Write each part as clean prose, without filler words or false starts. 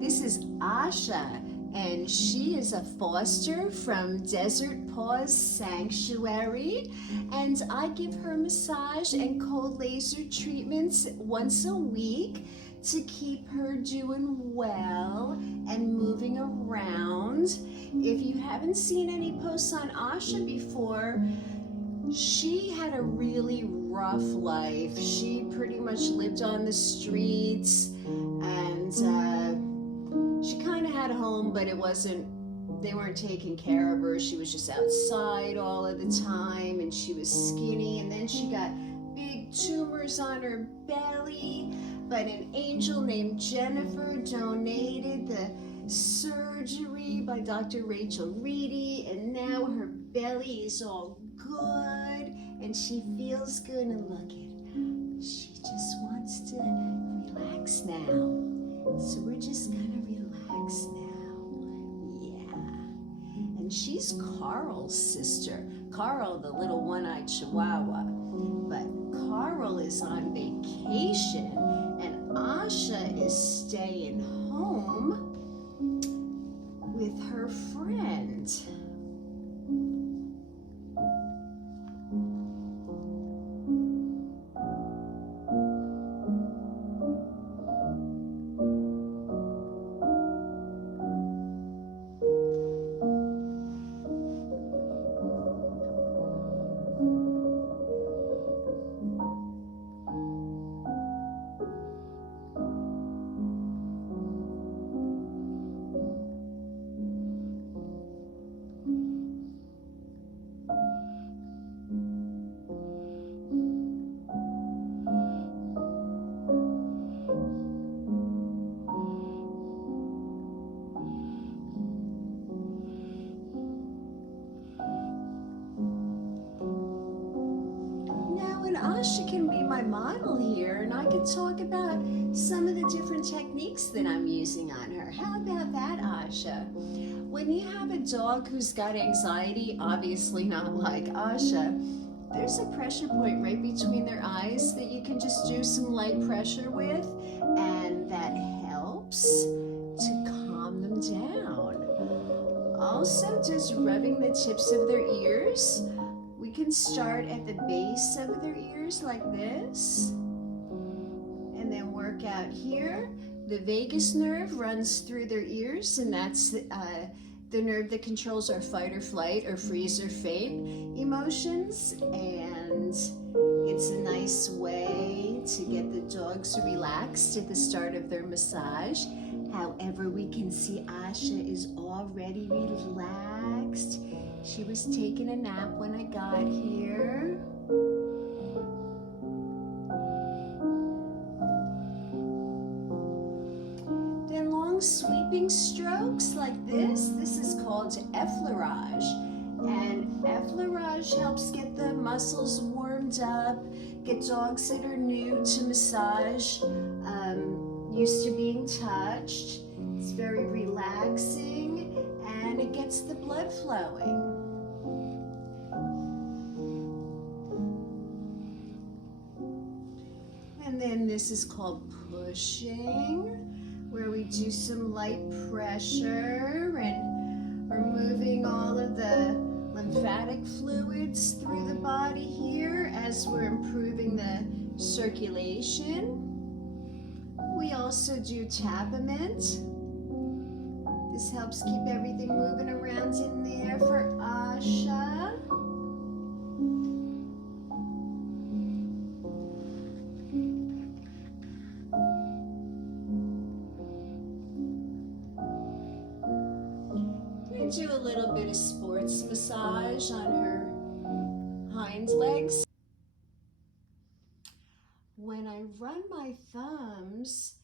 This is Asha, and she is a foster from Desert Paws Sanctuary, and I give her massage and cold laser treatments once a week to keep her doing well and moving around. If you haven't seen any posts on Asha before, she had a really rough life. She pretty much lived on the streets, and she kind of had a home, but they weren't taking care of her. She was just outside all of the time, and she was skinny, and then she got big tumors on her belly, but an angel named Jennifer donated the surgery by Dr. Rachel Reedy, and now her belly is all good, and she feels good, and look at, she just wants to relax now. So we're just gonna relax now. Yeah. And she's Carl's sister. Carl, the little one-eyed chihuahua. But Carl is on vacation, and Asha is staying home with her friend. Asha can be my model here, and I can talk about some of the different techniques that I'm using on her. How about that, Asha? When you have a dog who's got anxiety, obviously not like Asha, there's a pressure point right between their eyes that you can just do some light pressure with, and that helps to calm them down. Also, just rubbing the tips of their ears. We can start at the base of their ears like this, and then work out here. The vagus nerve runs through their ears, and that's the nerve that controls our fight or flight or freeze or faint emotions, and it's a nice way to get the dogs relaxed at the start of their massage. However, we can see Asha is already relaxed. She was taking a nap when I got here. Then long sweeping strokes like this. This is called effleurage. And effleurage helps get the muscles warmed up, get dogs that are new to massage, used to being touched. It's very relaxing, and it gets the blood flowing. And then this is called pushing, where we do some light pressure, and we're moving all of the lymphatic fluids through the body here as we're improving the circulation. We also do tapament. This helps keep everything moving around in there for Asha. We do a little bit of sports massage on her hind legs. When I run my thumbs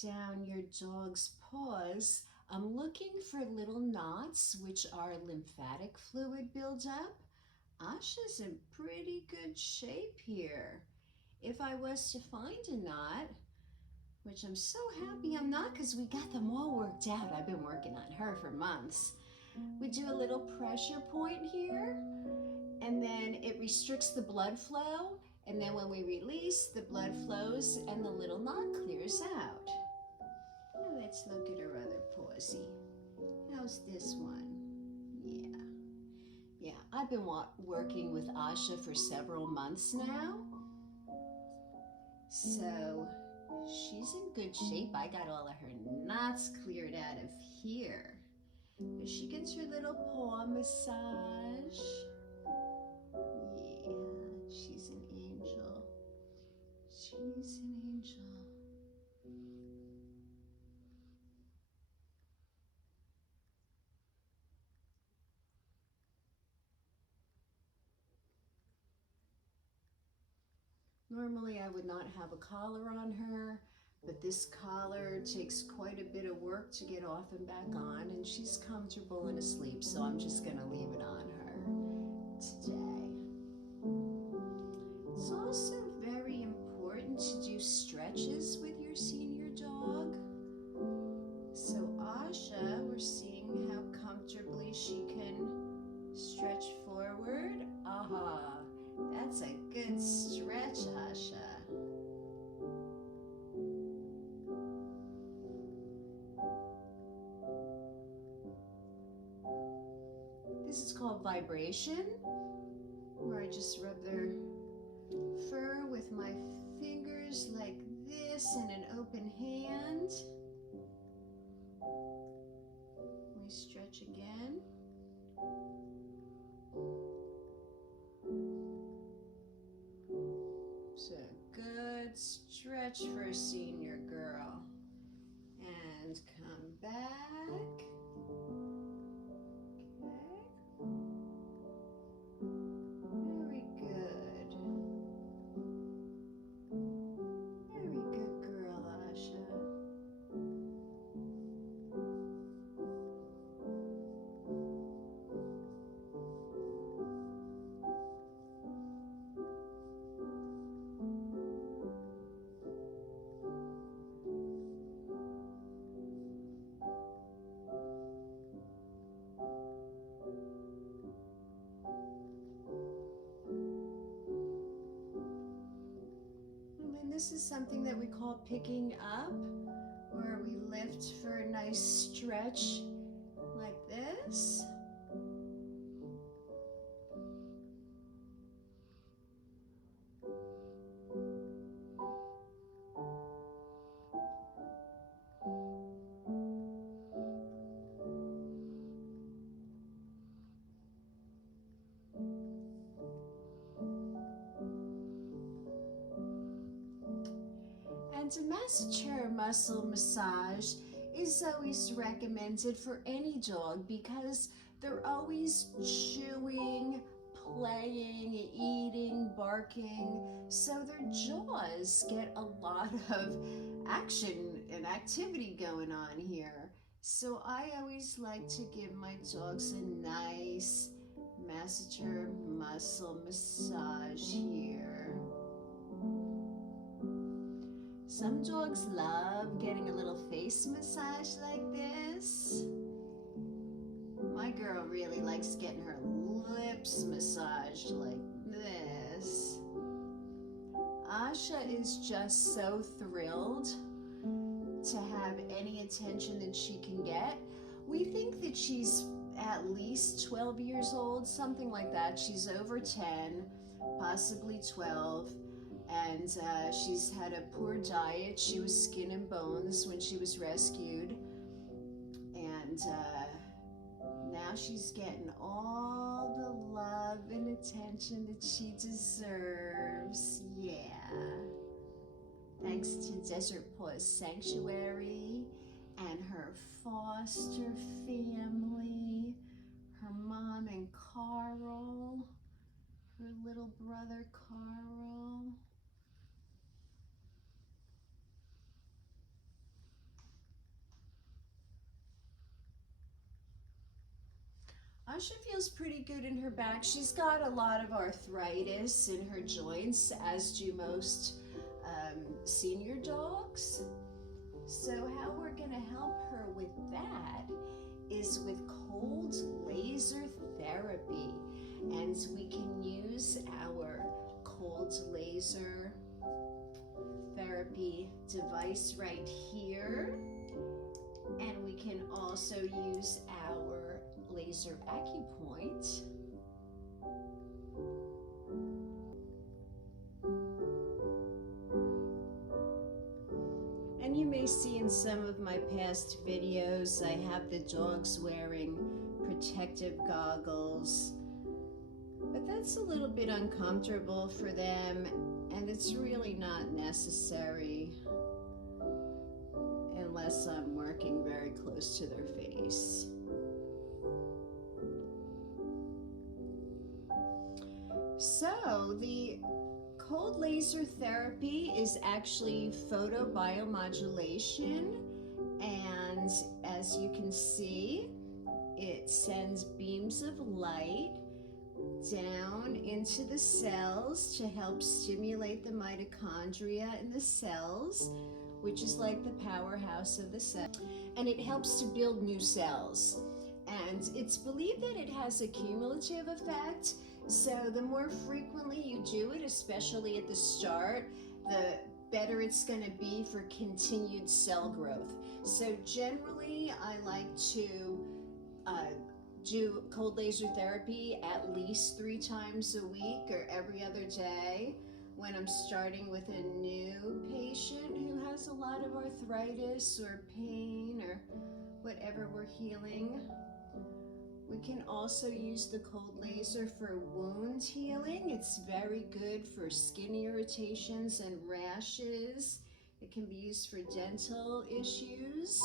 down your dog's paws, I'm looking for little knots, which are lymphatic fluid buildup. Asha's in pretty good shape here. If I was to find a knot, which I'm so happy I'm not, because we got them all worked out. I've been working on her for months. We do a little pressure point here, and then it restricts the blood flow, and then when we release, the blood flows and the little knot clears out. Let's look at her other pawsy. How's this one? Yeah, I've been working with Asha for several months now. So she's in good shape. I got all of her knots cleared out of here. But she gets her little paw massage. Yeah, she's an angel. She's an angel. Normally I would not have a collar on her, but this collar takes quite a bit of work to get off and back on, and she's comfortable and asleep, so I'm just gonna leave it on her today. It's also very important to do stretches with your senior dog. So Asha, we're seeing how comfortably she can stretch forward. Aha. That's a good stretch, Asha. This is called vibration, where I just rub their fur with my fingers like this in an open hand. We stretch again. So good stretch for a senior girl. And come back. Okay. Very good. Very good girl, Asha. This is something that we call picking up, where we lift for a nice stretch like this. And a masseter muscle massage is always recommended for any dog because they're always chewing, playing, eating, barking, so their jaws get a lot of action and activity going on here. So I always like to give my dogs a nice masseter muscle massage here. Some dogs love getting a little face massage like this. My girl really likes getting her lips massaged like this. Asha is just so thrilled to have any attention that she can get. We think that she's at least 12 years old, something like that. She's over 10, possibly 12. And she's had a poor diet. She was skin and bones when she was rescued. And now she's getting all the love and attention that she deserves. Yeah. Thanks to Desert Paws Sanctuary and her foster family, her mom and Carl, her little brother Carl. Asha feels pretty good in her back. She's got a lot of arthritis in her joints, as do most senior dogs. So how we're gonna help her with that is with cold laser therapy. And we can use our cold laser therapy device right here. also use our laser acupoint. And you may see in some of my past videos, I have the dogs wearing protective goggles, but that's a little bit uncomfortable for them, and it's really not necessary unless I'm working very close to their face. So the cold laser therapy is actually photobiomodulation, and as you can see, it sends beams of light down into the cells to help stimulate the mitochondria in the cells, which is like the powerhouse of the cell, and it helps to build new cells. And it's believed that it has a cumulative effect, so the more frequently you do it, especially at the start, the better it's going to be for continued cell growth. So generally, I like to do cold laser therapy at least 3 times a week or every other day when I'm starting with a new patient who has a lot of arthritis or pain or whatever we're healing. We can also use the cold laser for wound healing. It's very good for skin irritations and rashes. It can be used for dental issues.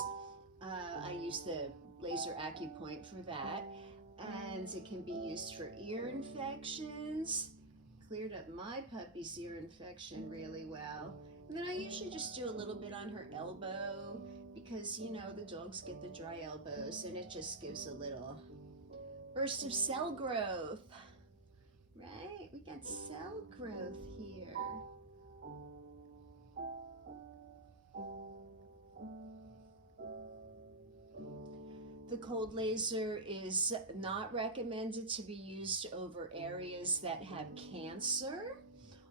I use the laser acupoint for that. And it can be used for ear infections. Cleared up my puppy's ear infection really well. And then I usually just do a little bit on her elbow because, you know, the dogs get the dry elbows and it just gives a little burst of cell growth, right? We got cell growth here. The cold laser is not recommended to be used over areas that have cancer.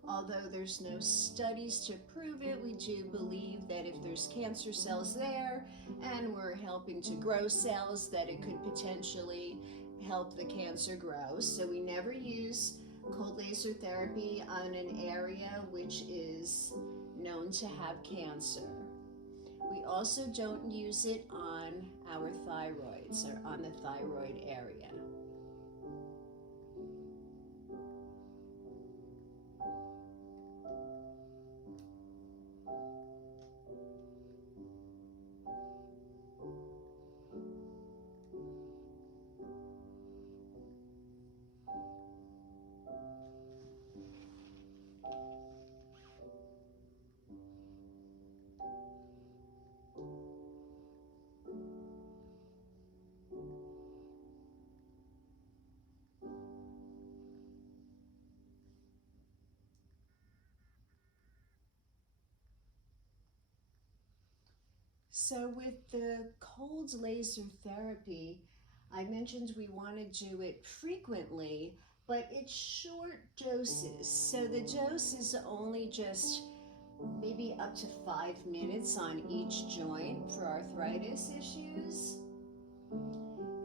Although there's no studies to prove it, we do believe that if there's cancer cells there and we're helping to grow cells, that it could potentially help the cancer grow. So we never use cold laser therapy on an area which is known to have cancer. We also don't use it on our thyroids or on the thyroid area. So with the cold laser therapy, I mentioned we want to do it frequently, but it's short doses. So the dose is only just maybe up to 5 minutes on each joint for arthritis issues.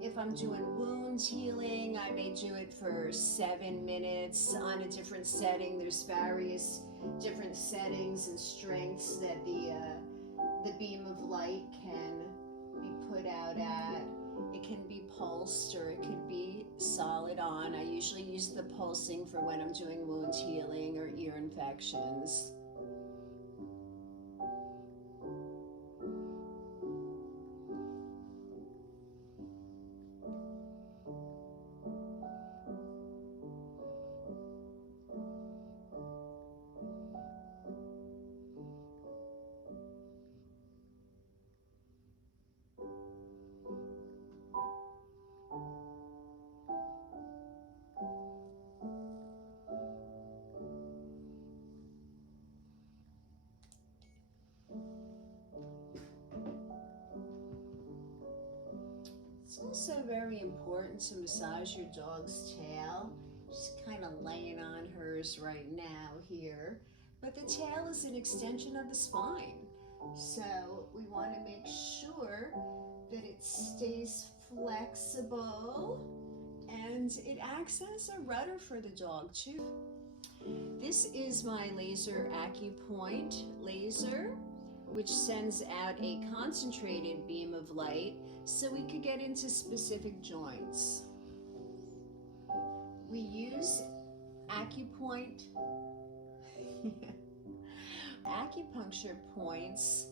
If I'm doing wound healing, I may do it for 7 minutes on a different setting. There's various different settings and strengths that the beam of light can be put out at. It can be pulsed or it could be solid on. I usually use the pulsing for when I'm doing wound healing or ear infections. It's also very important to massage your dog's tail. Just kind of laying on hers right now here. But the tail is an extension of the spine. So we want to make sure that it's stays flexible, and it acts as a rudder for the dog too. This is my laser acupoint laser, which sends out a concentrated beam of light so we could get into specific joints. We use acupoint, acupuncture points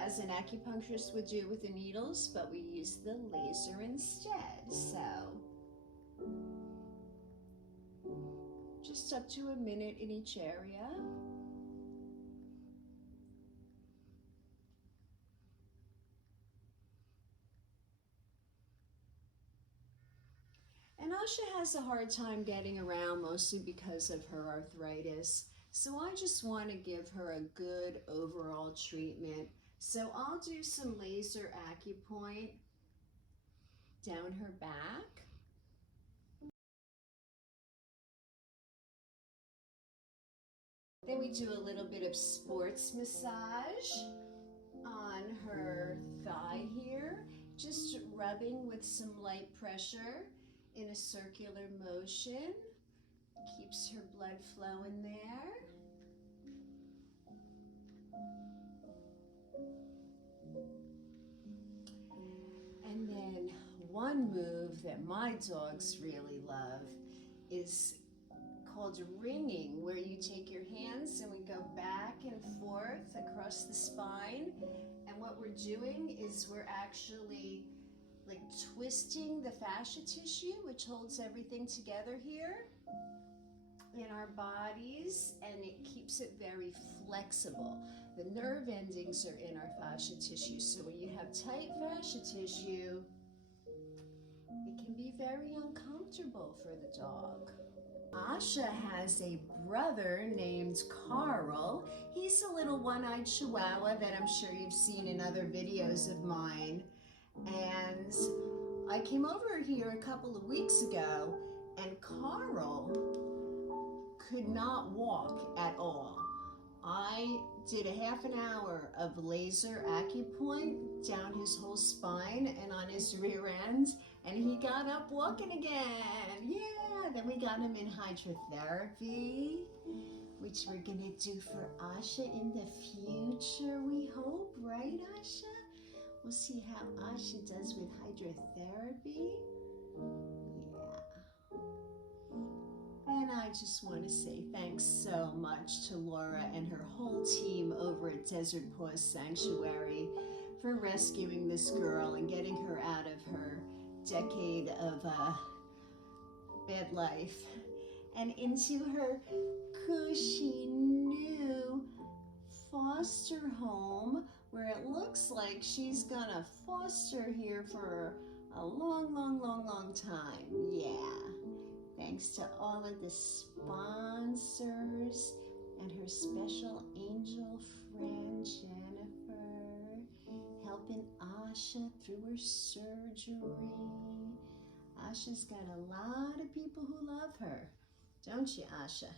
as an acupuncturist would do with the needles, but we use the laser instead. So just up to a minute in each area. And Asha has a hard time getting around, mostly because of her arthritis. So I just want to give her a good overall treatment. So I'll do some laser acupoint down her back. Then we do a little bit of sports massage on her thigh here, just rubbing with some light pressure in a circular motion. Keeps her blood flowing there. And then one move that my dogs really love is called ringing, where you take your hands and we go back and forth across the spine. And what we're doing is we're actually like twisting the fascia tissue, which holds everything together here in our bodies, and it keeps it very flexible. The nerve endings are in our fascia tissue, so when you have tight fascia tissue, it can be very uncomfortable for the dog. Asha has a brother named Carl. He's a little one-eyed chihuahua that I'm sure you've seen in other videos of mine. And I came over here a couple of weeks ago, and Carl could not walk at all. I did a half an hour of laser acupoint down his whole spine and on his rear end, and he got up walking again. Yeah, then we got him in hydrotherapy, which we're gonna do for Asha in the future, we hope, right, Asha? We'll see how Asha does with hydrotherapy. Yeah. And I just want to say thanks so much to Laura and her whole team over at Desert Paws Sanctuary for rescuing this girl and getting her out of her decade of bad life and into her cushy new foster home, where it looks like she's gonna foster here for a long time. Yeah. Thanks to all of the sponsors and her special angel friend Jennifer, helping Asha through her surgery. Asha's got a lot of people who love her, don't you, Asha?